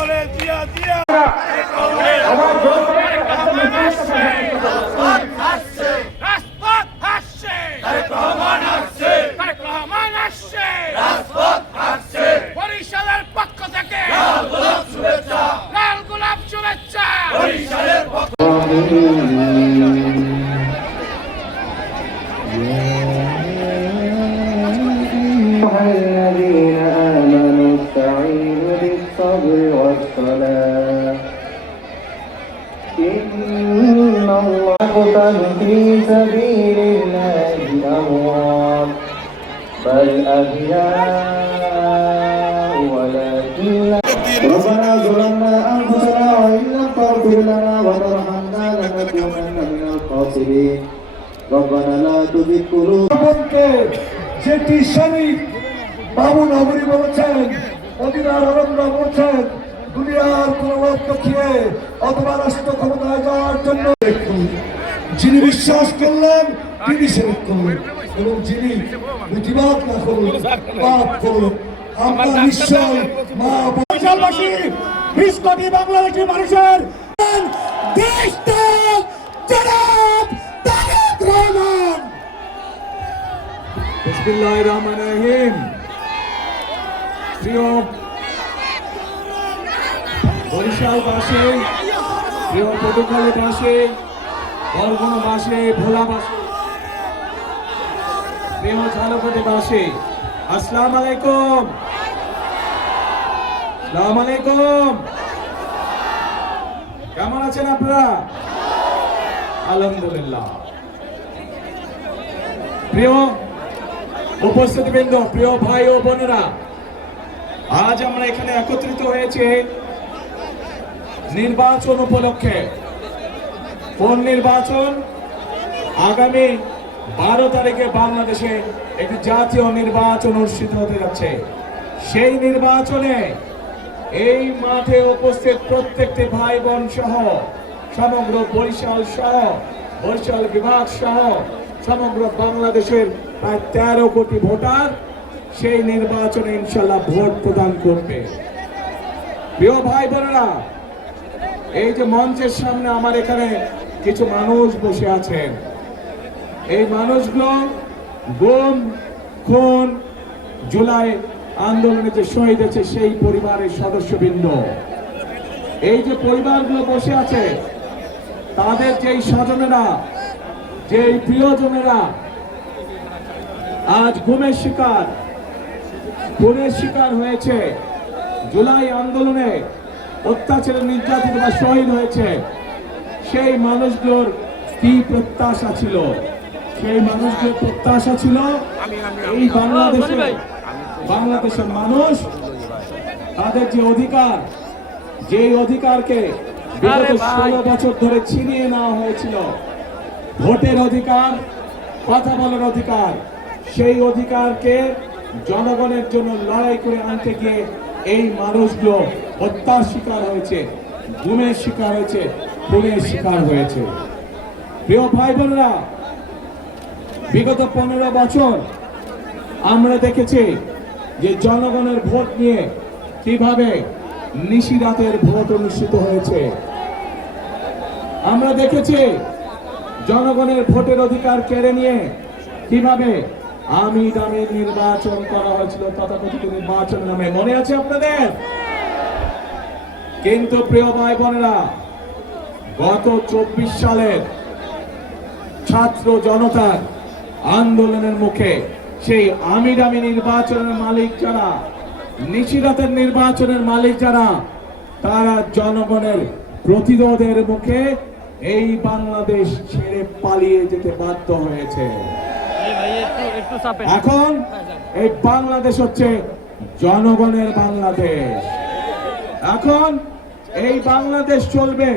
বলে দিয়া দিয়া বরিশালের পক্ষ থেকে লাল গোলাপ শুভেচ্ছা। বরিশালের পক্ষ الذين آمنوا استعينوا بالصبر والصلاة إن الله في سبيل الله أموات بل أحياء ولكن ربنا ظلمنا أنفسنا وإن لم تغفر لنا وترحمنا لنكونن من الخاسرين ربنا لا تزغ قلوبنا যেটি শরীফ বাবু নগরী বলেছেন, মদিনার আনন্দ বলছেন, দুনিয়ার কোন লোক দেখিয়ে অথবা রাষ্ট্র ক্ষমতায় যাওয়ার জন্য যিনি বিশ্বাস করলেন তিনি শরীফ করলেন, এবং যিনি প্রতিবাদ না করলেন পাপ করলেন। আমরা নিশ্চয় মা বরিশালবাসী 20 কোটি বাংলাদেশি মানুষের দেশ জনাব তারেক রহমান। বিসমিল্লাহির রহমানির রহিম। প্রিয় বরিশালবাসী, প্রিয় পটুয়াখালীবাসী, বরগুনাবাসী, ভোলাবাসী, প্রিয় ঝালকাঠিবাসী, আসসালামু আলাইকুম। আসসালামু আলাইকুম। কেমন আছেন আপনারা? আলহামদুলিল্লাহ। প্রিয় উপস্থিতিবৃন্দ, প্রিয় ভাই ও বোনেরা, আজ আমরা এখানে একত্রিত হয়েছি নির্বাচন উপলক্ষে। কোন নির্বাচন? আগামী 12 তারিখে বাংলাদেশে একটি জাতীয় নির্বাচন অনুষ্ঠিত হতে যাচ্ছে। সেই নির্বাচনে এই মাঠে উপস্থিত প্রত্যেকটি ভাই বোন সহ সমগ্র বরিশাল সহ বরিশাল বিভাগ সহ সমগ্র বাংলাদেশের প্রায় 13 কোটি ভোটার সেই নির্বাচনে ইনশাল্লাহ ভোট প্রদান করবে। প্রিয় ভাই বোনেরা, এই যে মঞ্চের সামনে আমার এখানে কিছু মানুষ বসে আছেন, এই মানুষগুলো গুম, খুন, জুলাই আন্দোলনে যে শহীদ হয়েছে সেই পরিবারের সদস্যবৃন্দ। এই যে পরিবারগুলো বসে আছে, তাদের যেই স্বজনেরা, যেই প্রিয়জনেরা আজ গুমের শিকার, খুনের শিকার হয়েছে, জুলাই আন্দোলনে অত্যাচারে নির্যাতিত বা শহীদ হয়েছে, সেই মানুষগুলোর কি প্রত্যাশা ছিল? সেই মানুষগুলোর প্রত্যাশা ছিল এই বাংলাদেশের মানুষ তাদের যে অধিকার, যে অধিকারকে বিগত 16 বছর ধরে ছিনিয়ে নেওয়া হয়েছিল, ভোটের অধিকার, কথা বলার অধিকার, সেই অধিকারকে জনগণের জন্য লড়াই করে আনতে গিয়ে এই মানুষগুলো হত্যার শিকার হয়েছে, গুমের শিকার হয়েছে, খুনের শিকার হয়েছে। প্রিয় ভাই বোনেরা, বিগত 15 বছর আমরা দেখেছি যে জনগণের ভোট নিয়ে কিভাবে নিশিরাতের ভোট অনুষ্ঠিত হয়েছে। আমরা দেখেছি জনগণের ভোটের অধিকার কেড়ে নিয়ে কিভাবে আমি দামি নির্বাচন করা হয়েছিল, তথাকথিত নির্বাচন নামে, মনে আছে আপনাদের? কিন্তু প্রিয় ভাই বোনেরা, গত 24 সালের ছাত্র জনতার আন্দোলনের মুখে সেই আমি দামি নির্বাচনের মালিক যারা, নিশিরাতের নির্বাচনের মালিক যারা, তারা জনগণের প্রতিরোধের মুখে এই বাংলাদেশ ছেড়ে পালিয়ে যেতে বাধ্য হয়েছে। এখন এই বাংলাদেশ হচ্ছে জনগণের বাংলাদেশ। এখন এই বাংলাদেশ চলবে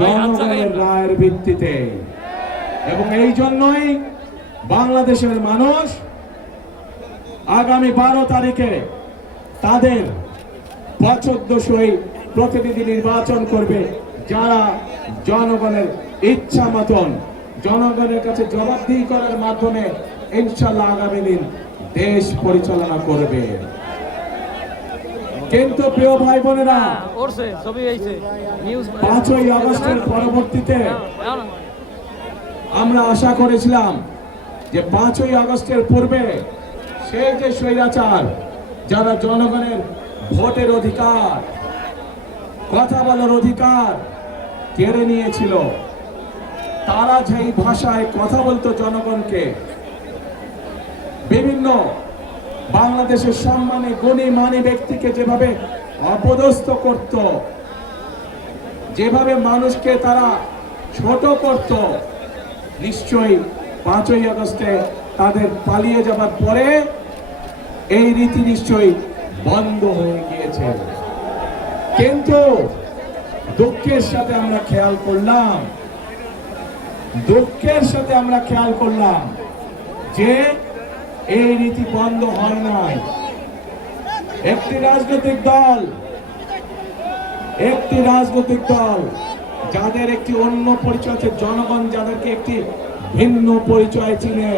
জনগণের রায়ের ভিত্তিতে, এবং এই জন্যই বাংলাদেশের মানুষ আগামী 12 তারিখে তাদের পছন্দসই প্রতিনিধি নির্বাচন করবে, যারা জনগণের ইচ্ছা মতন জনগণের কাছে জবাবদিহি করার মাধ্যমে ইনশাআল্লাহ আগামী দিন দেশ পরিচালনা করবে। কিন্তু প্রিয় ভাই বোনেরা, ওরছে ছবি আইছে নিউজ 5ই আগস্টের পরবর্তীতে আমরা আশা করেছিলাম যে 5ই আগস্টের পূর্বে সেই যে স্বৈরাচার, যারা জনগণের ভোটের অধিকার, কথা বলার অধিকার কেড়ে নিয়েছিল, তারা যেই ভাষায় কথা বলতো জনগণকে, বিভিন্ন বাংলাদেশের সম্মানে গুণী মানী ব্যক্তিকে যেভাবে অপদস্থ করত, যেভাবে মানুষকে তারা ছোট করত, নিশ্চয়ই 5ই আগস্টে তাদের পালিয়ে যাবার পরে এই রীতি নিশ্চয়ই বন্ধ হয়ে গিয়েছে। কিন্তু দুঃখের সাথে আমরা খেয়াল করলাম যে এই রীতি বন্ধ হয় নাই। একটি রাজনৈতিক দল যাদের একটি অন্য পরিচয় আছে, জনগণ যাদেরকে একটি ভিন্ন পরিচয় চিনে,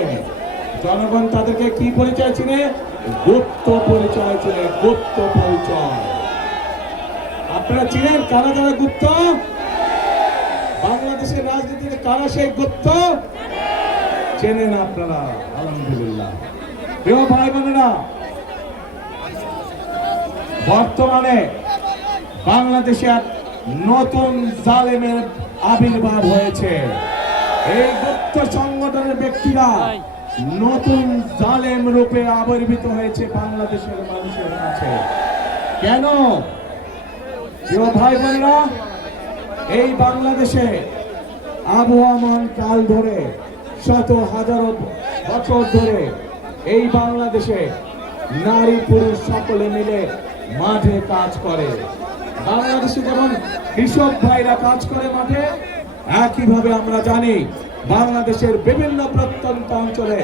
জনগণ তাদেরকে কি পরিচয় চিনে? গুপ্ত পরিচয় চিনে, গুপ্ত পরিচয়। আপনারা চিনেন কারা যারা গুপ্ত? বাংলাদেশের রাজনীতিতে কারা সেই গুপ্ত? চেনেন আপনারা, আলহামদুলিল্লাহ। প্রিয় ভাই বোনেরা, বর্তমানে বাংলাদেশে এক নতুন জালেমের আবির্ভাব হয়েছে। এই গুপ্ত সংগঠনের ব্যক্তিরা নতুন জালেম রূপে আবির্ভূত হয়েছে বাংলাদেশের মানুষের কাছে। কেন? প্রিয় ভাই বোনেরা, এই বাংলাদেশে আবহমান কাল ধরে, শত হাজারো বছর ধরে এই বাংলাদেশে নারী পুরুষ সকলে মিলে মাঠে কাজ করে। বাংলাদেশে যেমন কৃষক ভাইরা কাজ করে মাঠে, একইভাবে আমরা জানি বাংলাদেশের বিভিন্ন প্রত্যন্ত অঞ্চলে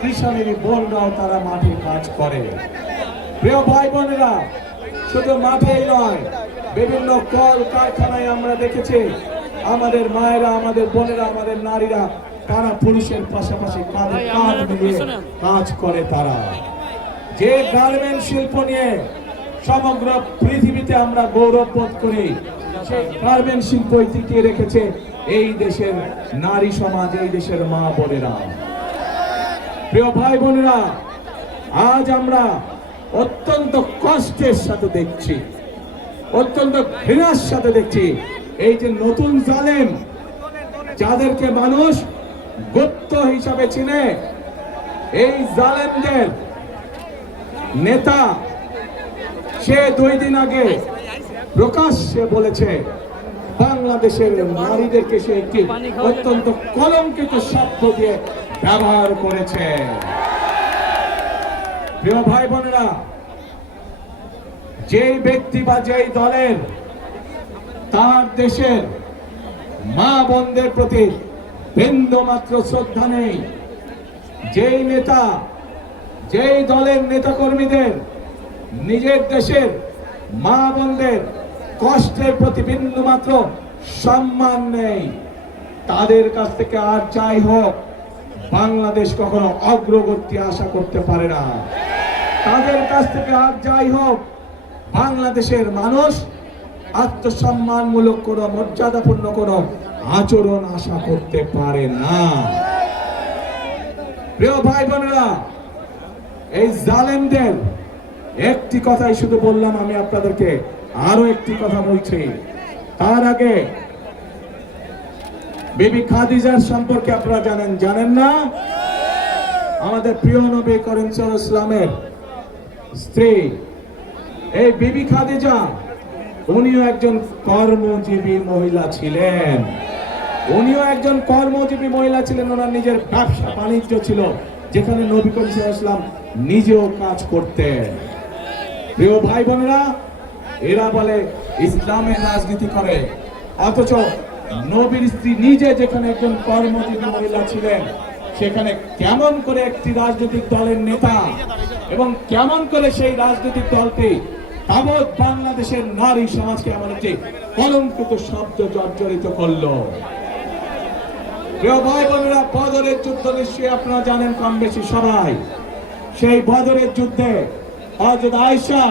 কৃষাণের বোনরাও তারা মাঠে কাজ করে। প্রিয় ভাই বোনেরা, শুধু মাঠেই নয়, বিভিন্ন কল কারখানায় আমরা দেখেছি আমাদের মায়েরা, আমাদের বোনেরা, আমাদের নারীরা তারা পুরুষের পাশাপাশি কাঁধে কাঁধ মিলিয়ে কাজ করে। তারা যে গার্মেন্ট শিল্প নিয়ে সমগ্র পৃথিবীতে আমরা গৌরব বোধ করি, সেই গার্মেন্ট শিল্প টিকিয়ে রেখেছে এই দেশের নারী সমাজ, এই দেশের মা বোনেরা। প্রিয় ভাই বোনেরা, আজ আমরা অত্যন্ত কষ্টের সাথে দেখছি, অত্যন্ত ঘৃণার সাথে দেখছি এই যে নতুন জালেম, যাদেরকে মানুষ গুপ্ত হিসাবে চিনে, এই জালেমদের নেতা সে 2 দিন আগে প্রকাশ্যে বলেছে বাংলাদেশের নারীদেরকে সে একটি অত্যন্ত কলঙ্কিত শব্দ দিয়ে ব্যবহার করেছে। প্রিয় ভাই বোনেরা, যেই ব্যক্তি বা যেই দলের তার দেশের মা বোনদের প্রতি বিন্দু মাত্র শ্রদ্ধা নেই, যেই নেতা, যেই দলের নেতাকর্মীদের নিজের দেশের মা বোনদের কষ্টের প্রতি বিন্দু মাত্র সম্মান নেই, তাদের কাছ থেকে আর যাই হোক বাংলাদেশ কখনো অগ্রগতি আশা করতে পারে না। তাদের কাছ থেকে আর যাই হোক বাংলাদেশের মানুষ আত্মসম্মানমূলক কোনো, মর্যাদাপূর্ণ কোনো আচরণ আশা করতে পারে না। প্রিয় ভাই বোনেরা, এই জালেমদের একটি কথাই শুধু বললাম, আমি আপনাদেরকে আরো একটি কথা বলছি। তার আগে বিবি খাদিজার সম্পর্কে আপনারা জানেন না? আমাদের প্রিয় নবী করিম সাল্লাল্লাহু আলাইহি ওয়াসাল্লামের স্ত্রী এই বিবি খাদিজা, উনিও একজন কর্মজীবী মহিলা ছিলেন। ওনার নিজের ব্যবসা বাণিজ্য ছিল, যেখানে নবী করিম সাল্লাল্লাহু আলাইহি ওয়াসাল্লাম নিজেও কাজ করতেন। প্রিয় ভাই বোনেরা, এরা বলে ইসলামের রাজনীতি করে, অথচ নবীর স্ত্রী নিজে যেখানে একজন কর্মজীবী মহিলা ছিলেন, সেখানে কেমন করে একটি রাজনৈতিক দলের নেতা এবং কেমন করে সেই রাজনৈতিক দলটি তাবৎ বাংলাদেশের নারী সমাজকে এমন একটি কলঙ্কিত শব্দ জর্জরিত করলো। প্রিয় ভাই বোনেরা, বদরের যুদ্ধ নিশ্চয়ই আপনারা জানেন কম বেশি সবাই। সেই বদরের যুদ্ধে হযরত আয়েশা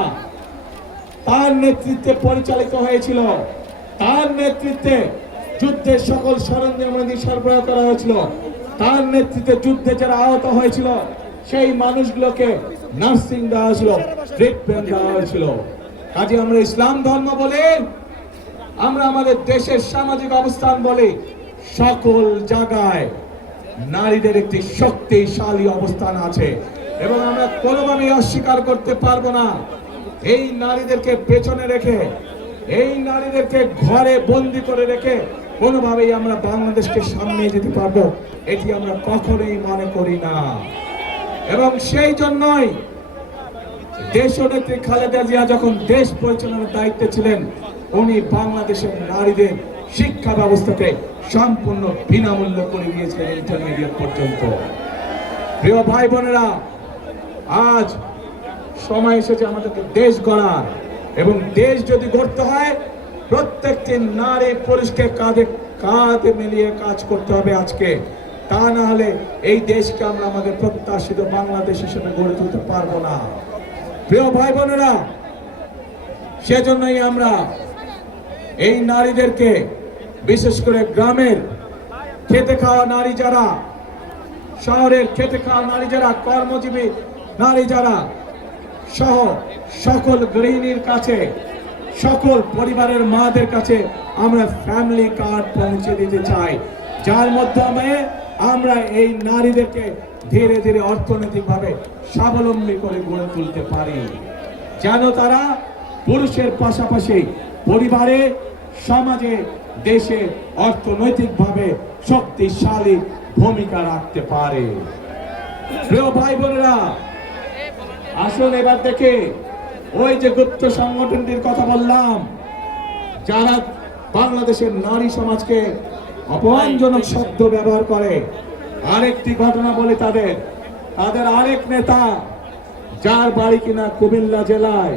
তার নেতৃত্বে পরিচালিত হয়েছিল, তার নেতৃত্বে যুদ্ধের সকল সরঞ্জামাদি সরবরাহ করা হয়েছিল, তার নেতৃত্বে যুদ্ধে যারা আহত হয়েছিল সেই মানুষগুলোকে নার্সিং দেওয়া হয়েছিল, ট্রিটমেন্ট দেওয়া হয়েছিল। কাজে আমরা ইসলাম ধর্ম বলে, আমরা আমাদের দেশের সামাজিক অবস্থান বলে, সকল জায়গায় নারীদের একটি শক্তিশালী অবস্থান আছে এবং আমরা কোনোভাবেই অস্বীকার করতে পারবো না। এই নারীদেরকে পেছনে রেখে, এই নারীদেরকে ঘরে বন্দি করে রেখে কোনোভাবেই আমরা বাংলাদেশকে সামনে যেতে পারবো, এটি আমরা কখনোই মনে করি না। এবং সেই জন্যই দেশনেত্রী খালেদা জিয়া যখন দেশ পরিচালনার দায়িত্বে ছিলেন, উনি বাংলাদেশের নারীদের শিক্ষা ব্যবস্থাকে সম্পূর্ণ বিনামূল্য করে দিয়েছিলেন ইন্টারমিডিয়েট পর্যন্ত। প্রিয় ভাই বোনেরা, আজ সময় এসেছে আমাদেরকে দেশ গড়ার, এবং দেশ যদি গড়তে হয় প্রত্যেকটি নারী পুরুষকে কাঁধে কাঁধ মিলিয়ে কাজ করতে হবে আজকে। তা না হলে এই দেশকে আমরা আমাদের প্রত্যাশিত বাংলাদেশ হিসেবে গড়ে তুলতে পারবো না। প্রিয় ভাই বোনেরা, সেজন্যই আমরা এই নারীদেরকে, বিশেষ করে গ্রামের খেটে খাওয়া নারী যারা, শহরের খেটে খাওয়া নারী যারা, কর্মজীবী নারী যারা সহ সকল গৃহিণীর কাছে, সকল পরিবারের মাদের কাছে আমরা ফ্যামিলি কার্ড পৌঁছে দিতে চাই, যার মাধ্যমে আমরা এই নারীদেরকে ধীরে ধীরে অর্থনৈতিকভাবে স্বাবলম্বী করে গড়ে তুলতে পারি, যেন তারা পুরুষের পাশাপাশি পরিবারে, সমাজে, দেশে অর্থনৈতিকভাবে শক্তিশালী ভূমিকা রাখতে পারে। প্রিয় ভাই বোনেরা, আসুন এবার দেখে ওই যে গুপ্ত সংগঠনটির কথা বললাম, যারা বাংলাদেশের নারী সমাজকে অপমানজনক শব্দ ব্যবহার করে। আরেকটি ঘটনা বলে, তাদের আরেক নেতা, যার বাড়ি কিনা কুমিল্লা জেলায়,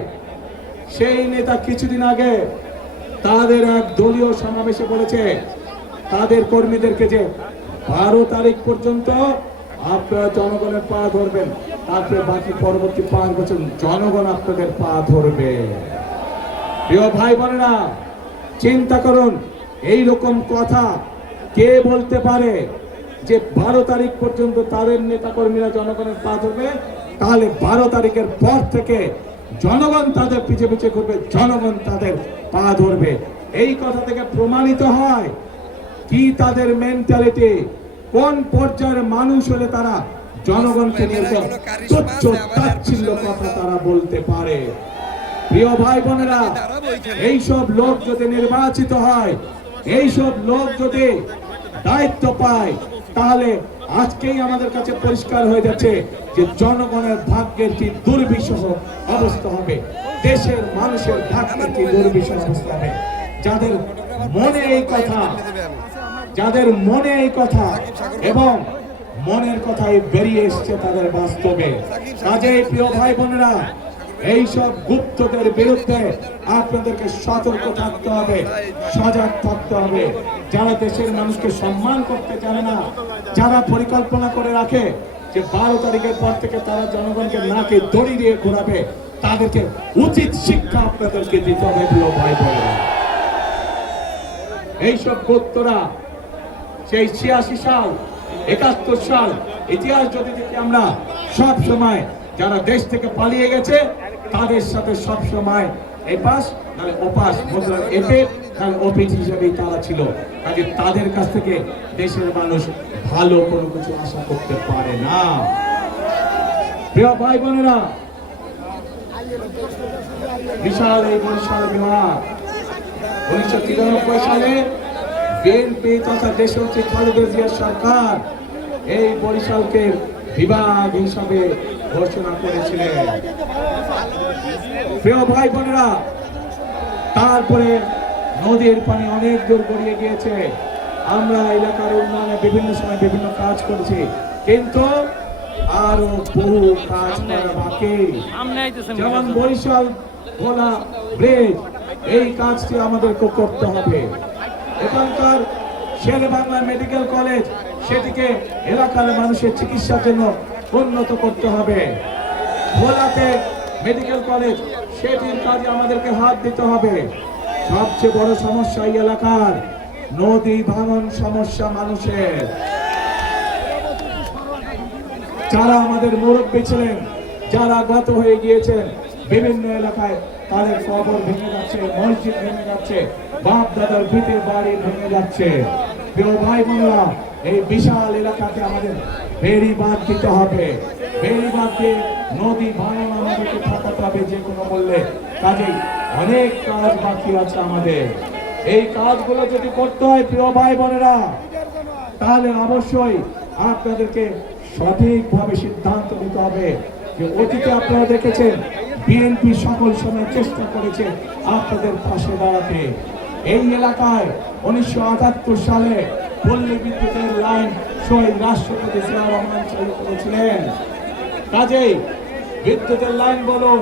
সেই নেতা কিছুদিন আগে তাদের এক দলীয় সমাবেশে বলেছে তাদের কর্মীদেরকে যে 12 তারিখ পর্যন্ত আপনারা জনগণের পা ধরবেন, তারপরে বাকি পরবর্তী 5 বছর জনগণ আপনাদের পা ধরবে। প্রিয় ভাই বোনেরা, চিন্তা করুন, এই রকম কথা কে বলতে পারে যে 12 তারিখ পর্যন্ত তাদের নেতা কর্মীরা জনগণের পা ধরবে, তাহলে 12 তারিখের পর থেকে জনগণ তাদের পিছে পিছে করবে, জনগণ তাদের পা ধরবে। এই কথা থেকে প্রমাণিত হয় কি তাদের মেন্টালিটি, কোন পর্যায়ের মানুষ হলে তারা জনগণকে নিয়ে তুচ্ছ তাচ্ছিল্য কথা তারা বলতে পারে। প্রিয় ভাই বোনেরা, এইসব লোক যদি নির্বাচিত হয়, এইসব লোক যদি দায়িত্ব পায়, তাহলে আজকেই আমাদের কাছে পরিষ্কার হয়ে যাচ্ছে যে জনগণের ভাগ্যের কি দুর্বিষহ অবস্থা হবে, দেশের মানুষের ভাগ্যের কি দুর্বিষহ অবস্থা হবে। যাদের মনে এই কথা এবং মনের কথাই বেরিয়ে এসছে তাদের বাস্তবে। কাজেই প্রিয় ভাই বোনেরা, এইসব গুপ্তদের বিরুদ্ধে আপনাদেরকে সতর্ক থাকতে হবে, সজাগ থাকতে হবে। যারা দেশের মানুষকে সম্মান করতে জানে না, যারা পরিকল্পনা করে রাখে যে 12 তারিখের পর থেকে তারা জনগণকে নাকে দড়ি দিয়ে ঘোরাবে, তাদেরকে উচিত শিক্ষা আপনাদেরকে দিতে হবে। প্রিয় ভাই বোনেরা, এইসব গুপ্তরা সেই 86 সাল, 71 সাল ইতিহাস যদি দেখি আমরা, সব সময় যারা দেশ থেকে পালিয়ে গেছে তাদের সাথে সব সময় এপাশ নাহলে ওপাশ, মুদ্রার এপে নাহলে ওপিট হিসেবেই তারা ছিল। কাজে তাদের কাছ থেকে দেশের মানুষ ভালো কোনো কিছু আশা করতে পারে না। প্রিয় ভাই বোনেরা, বিশাল এই বরিশাল বিভাগ 1993 সালে বিএনপি তথা দেশনেত্রী খালেদা জিয়া সরকার এই বরিশালকে বিভাগ হিসাবে ঘোষণা করেছিলেন। প্রিয় ভাই বোনেরা, তারপরে নদীর পানি অনেক দূর গড়িয়ে গিয়েছে। আমরা এলাকার উন্নয়নে বিভিন্ন সময় বিভিন্ন কাজ করেছি, কিন্তু আরো বহু কাজ করা বাকি। যেমন বরিশাল ভোলা ব্রিজ, এই কাজটি আমাদেরকে করতে হবে। এখানকার শেরে বাংলা মেডিকেল কলেজ, সেটিকে এলাকার মানুষের চিকিৎসার জন্য উন্নত করতে হবে। ভোলাতে মেডিকেল কলেজ, সেটির কাজে আমাদেরকে হাত দিতে হবে। সবচেয়ে বড় সমস্যা এই এলাকার নদী ভাঙন সমস্যা মানুষের। যারা আমাদের মুরব্বী ছিলেন, যারা গত হয়ে গিয়েছেন, বিভিন্ন এলাকায় তাদের কবর ভেঙে যাচ্ছে, মসজিদ ভেঙে যাচ্ছে, বাপ দাদার ভিটে বাড়ি ভেঙে যাচ্ছে। প্রিয় ভাই বোনেরা, এই বিশাল এলাকাতে আমাদের বেড়িবাঁধ দিতে হবে। বেড়িবাঁধ দিয়ে নদী ভাঙন আমাদেরকে ঠেকাতে হবে যে কোনো মূল্যে। কাজেই অনেক কাজ বাকি আছে আমাদের। এই কাজগুলো যদি করতে হয় প্রিয় ভাই বোনেরা, তাহলে অবশ্যই আপনাদেরকে সঠিকভাবে সিদ্ধান্ত নিতে হবে। যে অতীতে আপনারা দেখেছেন বিএনপি সকল সময় চেষ্টা করেছে আপনাদের পাশে দাঁড়াতে। এই এলাকায় 1978 সালে পল্লী বিদ্যুতের লাইন শহীদ রাষ্ট্রপতি জিয়াউর রহমান চালু করেছিলেন। কাজেই বিদ্যুতের লাইন বলুন,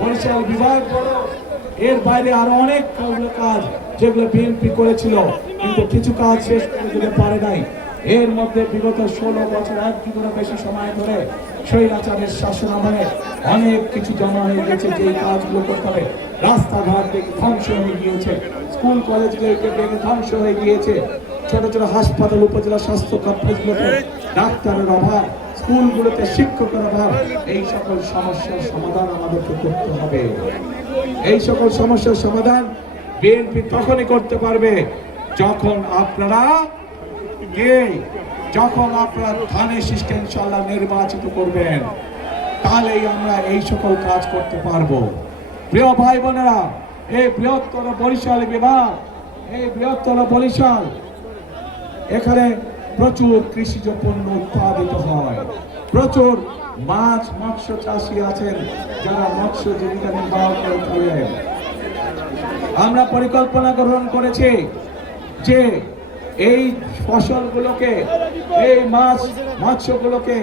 বরিশাল বিভাগ বলুন, এর বাইরে আরো অনেক কাজ যেগুলো বিএনপি করেছিল, কিন্তু কিছু কাজ শেষ করে দিতে পারে নাই। এর মধ্যে বিগত 16 বছর, এক যুগেরও বেশি সময় ধরে স্বৈরাচারের শাসন আমলে অনেক কিছু জমা হয়ে গেছে। যে কাজগুলো করতে হবে, রাস্তাঘাট ধ্বংস হয়ে গিয়েছে, স্কুল কলেজগুলোকে ধ্বংস হয়ে গিয়েছে, ছোট ছোট হাসপাতাল, উপজেলা স্বাস্থ্য কমপ্লেক্সগুলোতে ডাক্তারের অভাব, স্কুলগুলোতে শিক্ষকের অভাব। এই সকল সমস্যার সমাধান আমাদেরকে করতে হবে। এই সকল সমস্যার সমাধান বিএনপি তখনই করতে পারবে যখন আপনারা ধানের শীষকে ইনশাআল্লাহ নির্বাচিত করবেন। তাহলেই আমরা এই সকল কাজ করতে পারবো। প্রিয় ভাই বোনেরা, এই বৃহত্তর বরিশাল বিভাগ, এই বৃহত্তর বরিশাল, এখানে প্রচুর কৃষিজ পণ্য উৎপাদিত হয়। প্রচুর মাছ মৎস্য চাষী আছেন যারা মৎস্য জীবিকা নির্বাহ করে থাকেন। আমরা পরিকল্পনা গ্রহণ করেছি যে এই ফসলগুলোকে, এই মাছ মৎস্যগুলোকে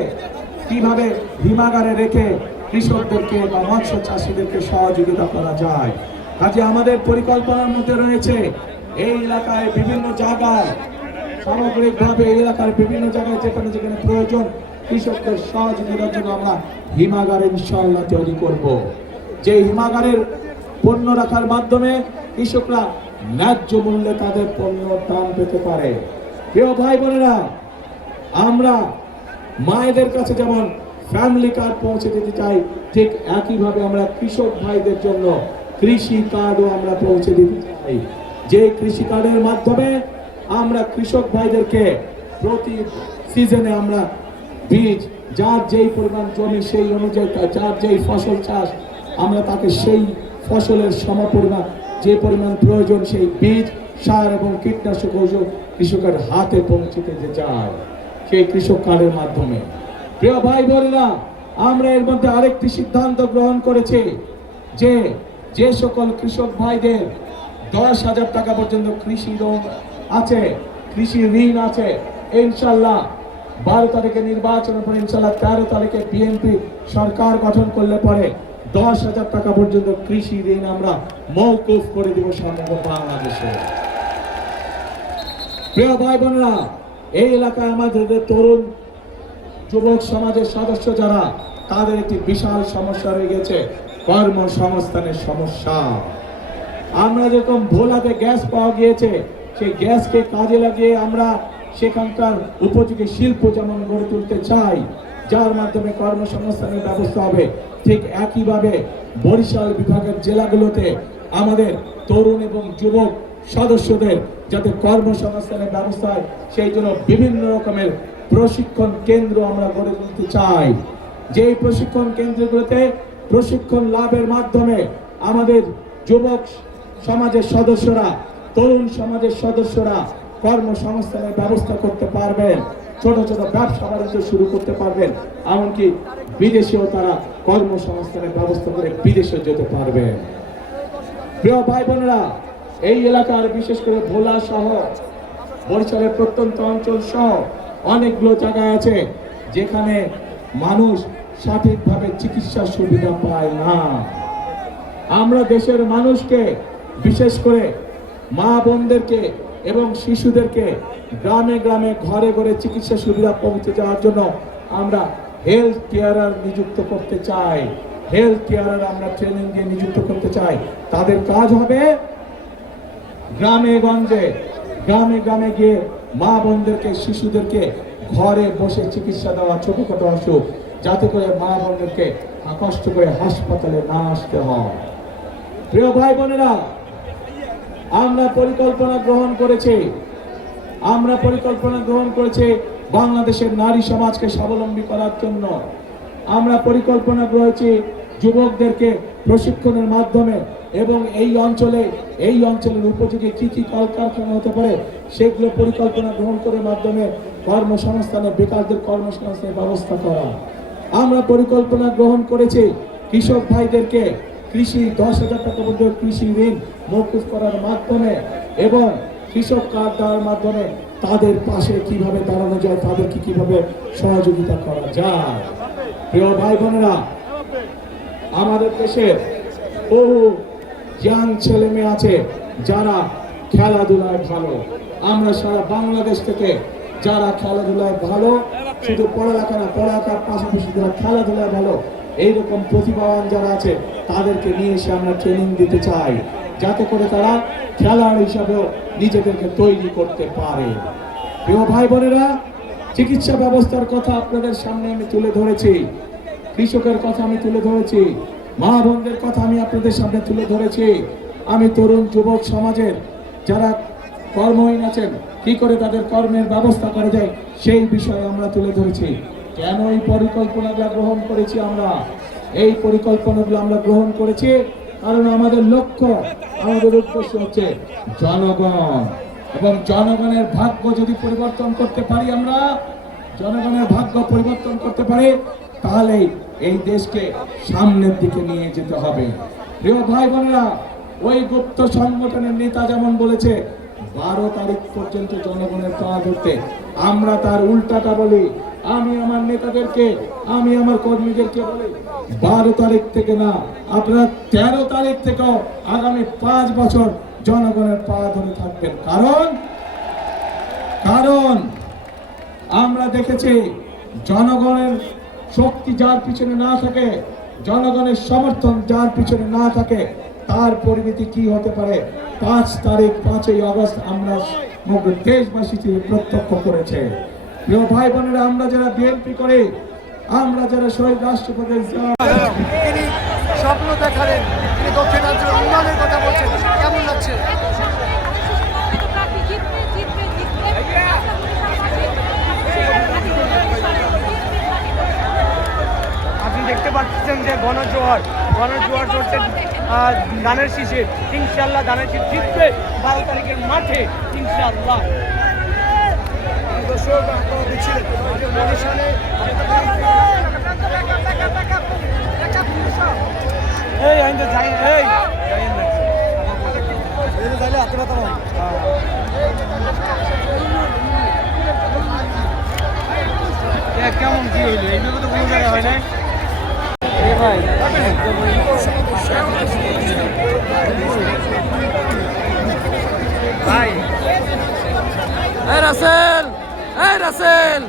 কিভাবে হিমাগারে রেখে কৃষকদেরকে বা মৎস্য চাষীদেরকে সহযোগিতা করা যায়। কাজে আমাদের পরিকল্পনার মধ্যে রয়েছে এই এলাকায় বিভিন্ন জায়গায়, সামগ্রিকভাবে এই এলাকার বিভিন্ন জায়গায় যেখানে যেখানে প্রয়োজন কৃষকদের সহযোগিতার জন্য আমরা হিমাগার ইনশাআল্লাহ তৈরি করব। যে হিমাগারের পণ্য রাখার মাধ্যমে কৃষকরা ন্যায্য মূল্যে তাদের পণ্য দাম পেতে পারে। প্রিয় ভাই বোনেরা, আমরা মায়েদের কাছে যেমন ফ্যামিলি কার্ড পৌঁছে দিতে চাই, ঠিক একইভাবে আমরা কৃষক ভাইদের জন্য কৃষি কার্ডও আমরা পৌঁছে দিতে চাই। যে কৃষি কার্ডের মাধ্যমে আমরা কৃষক ভাইদেরকে প্রতি সিজনে আমরা বীজ, যার যেই পরিমাণ জমি সেই অনুযায়ী, যার যেই ফসল চাষ, আমরা তাকে সেই ফসলের সমপরিমাণ যে পরিমাণ প্রয়োজন সেই বীজ, সার এবং কীটনাশক ঔষধ কৃষকের হাতে পৌঁছে দিতে চাই সেই কৃষক কার্ডের মাধ্যমে। প্রিয় ভাই বোনেরা, আমরা এর মধ্যে আরেকটি সিদ্ধান্ত গ্রহণ করেছি যে যে সকল কৃষক ভাইদের 10,000 টাকা পর্যন্ত কৃষি লোন আছে, কৃষি ঋণ আছে, ইনশাল্লাহ 12 তারিখে নির্বাচনের পরে ইনশাল্লাহ 13 তারিখে বিএনপি সরকার গঠন করলে পরে 10,000 টাকা পর্যন্ত কৃষি ঋণ আমরা মওকুফ করে দিব সমগ্র বাংলাদেশে। প্রিয় ভাই বোনেরা, এই এলাকায় আমাদের তরুণ যুবক সমাজের সদস্য যারা, তাদের একটি বিশাল সমস্যা রয়ে গেছে, কর্মসংস্থানের সমস্যা। আমরা যেরকম ভোলাতে গ্যাস পাওয়া গিয়েছে, সেই গ্যাসকে কাজে লাগিয়ে আমরা সেখানকার উপযোগী শিল্প যেমন গড়ে তুলতে চাই, যার মাধ্যমে কর্মসংস্থানের ব্যবস্থা হবে, ঠিক একইভাবে বরিশাল বিভাগের জেলাগুলোতে আমাদের তরুণ এবং যুবক সদস্যদের যাতে কর্মসংস্থানের ব্যবস্থা হয়, সেই জন্য বিভিন্ন রকমের প্রশিক্ষণ কেন্দ্র আমরা গড়ে তুলতে চাই। যেই প্রশিক্ষণ কেন্দ্রগুলোতে প্রশিক্ষণ লাভের মাধ্যমে আমাদের যুবক সমাজের সদস্যরা, তরুণ সমাজের সদস্যরা কর্মসংস্থানের ব্যবস্থা করতে পারবেন, ছোট ছোট ব্যবসা বাণিজ্য শুরু করতে পারবেন, এমনকি বিদেশেও তারা কর্মসংস্থানের ব্যবস্থা করে বিদেশে যেতে পারবেন। প্রিয় ভাই বোনেরা, এই এলাকার বিশেষ করে ভোলা সহ বরিশালের প্রত্যন্ত অঞ্চল সহ অনেকগুলো জায়গায় আছে যেখানে মানুষ সঠিকভাবে চিকিৎসার সুবিধা পায় না। আমরা দেশের মানুষকে, বিশেষ করে মা বোনদেরকে এবং শিশুদেরকে গ্রামে গ্রামে ঘরে ঘরে চিকিৎসা সুবিধা পৌঁছে যাওয়ার জন্য আমরা হেলথ কেয়ারার নিযুক্ত করতে চাই। হেলথ কেয়ারের আমরা ট্রেনিং দিয়ে নিযুক্ত করতে চাই। তাদের কাজ হবে গ্রামে গ্রামে গিয়ে মা বোনদেরকে, শিশুদেরকে ঘরে বসে চিকিৎসা দেওয়া, ছোটখাটো অসুখ, যাতে করে মা বোনদেরকে কষ্ট করে হাসপাতালে না আসতে হয়। প্রিয় ভাই বোনেরা, আমরা পরিকল্পনা গ্রহণ করেছি বাংলাদেশের নারী সমাজকে স্বাবলম্বী করার জন্য। আমরা পরিকল্পনা করেছি যুবকদেরকে প্রশিক্ষণের মাধ্যমে এবং এই অঞ্চলের উপযোগী কি কলকারখানা হতে পারে সেগুলো পরিকল্পনা গ্রহণ করে মাধ্যমে কর্মসংস্থানে, বেকারদের কর্মসংস্থানের ব্যবস্থা করা। আমরা পরিকল্পনা গ্রহণ করেছি কৃষক ভাইদেরকে কৃষি 10,000 টাকা পর্যন্ত কৃষি ঋণ মওকুফ করার মাধ্যমে এবং কৃষক কার্ড দেওয়ার মাধ্যমে তাদের পাশে কিভাবে দাঁড়ানো যায়, তাদেরকে কিভাবে সহযোগিতা করা যায়। প্রিয় ভাই বোনেরা, আমাদের দেশের বহু ইয়াং ছেলে মেয়ে আছে যারা খেলাধুলায় ভালো। আমরা সারা বাংলাদেশ থেকে যারা খেলাধুলায় ভালো, শুধু পড়ালেখার পাশাপাশি যারা খেলাধুলায় ভালো, এইরকম প্রতিভাবান যারা আছে তাদেরকে নিয়ে এসে আমরা ট্রেনিং দিতে চাই, যাতে করে তারা খেলোয়াড় হিসাবেও নিজেদেরকে তৈরি করতে পারে। প্রিয় ভাই বোনেরা, চিকিৎসা ব্যবস্থার কথা আপনাদের সামনে আমি তুলে ধরেছি, কৃষকের কথা আমি তুলে ধরেছি, মা বোনদের কথা আমি আপনাদের সামনে তুলে ধরেছি। আমি তরুণ যুবক সমাজের যারা কর্মহীন আছেন কি করে তাদের কর্মের ব্যবস্থা করা যায় সেই বিষয়ে আমরা তুলে ধরেছি। কেন এই পরিকল্পনাগুলো গ্রহণ করেছি? এই পরিকল্পনাগুলো আমরা গ্রহণ করেছি কারণ আমাদের লক্ষ্য, আমাদের উদ্দেশ্য হচ্ছে জনগণ, এবং জনগণের ভাগ্য যদি পরিবর্তন করতে পারি, আমরা জনগণের ভাগ্য পরিবর্তন করতে পারি, তাহলে এই দেশকে সামনের দিকে নিয়ে যেতে হবে। প্রিয় ভাই বোনেরা, ওই গুপ্ত সংগঠনের নেতা যেমন বলেছে 12 তারিখ পর্যন্ত জনগণের পা ধরতে, আমরা তার উল্টাটা বলি। আমি আমার নেতাদেরকে, আমি আমার কর্মীদেরকে বলি 12 তারিখ থেকে না, আপনারা 13 তারিখ থেকেও আগামী 5 বছর জনগণের পা ধরে থাকবেন। কারণ আমরা দেখেছি জনগণের শক্তি যার পিছনে না থাকে, জনগণের সমর্থন যার পিছনে না থাকে, তার পরিণতি কি হতে পারে 5ই আগস্ট আমরা দেশবাসী প্রত্যক্ষ করেছে। প্রিয় ভাই বোনেরা, আমরা যারা বিএনপি করে, আমরা যারা শহীদ রাষ্ট্রপতি তিনি স্বপ্ন দেখালেন, তিনি দক্ষিণাঞ্চল উন্নয়নের কথা বলছেন, কেমন লাগছে? আপনি দেখতে পাচ্ছেন যে গণজোয়ার চলছে ধানের শীষে। ইনশাল্লাহ ধানের শীষ জিতবে 12 তারিখের মাঠে ইনশাল্লাহ। দর্শক, আপনারা দেখছিলেন বরিশালে এই আমি তো যাই এই যাইলে হাতে ব্যথা হয়। কেমন কি হইলো? এইভাবে তো কোনো জায়গায় হয় না। এই ভাই ভাই, এই রাসেল,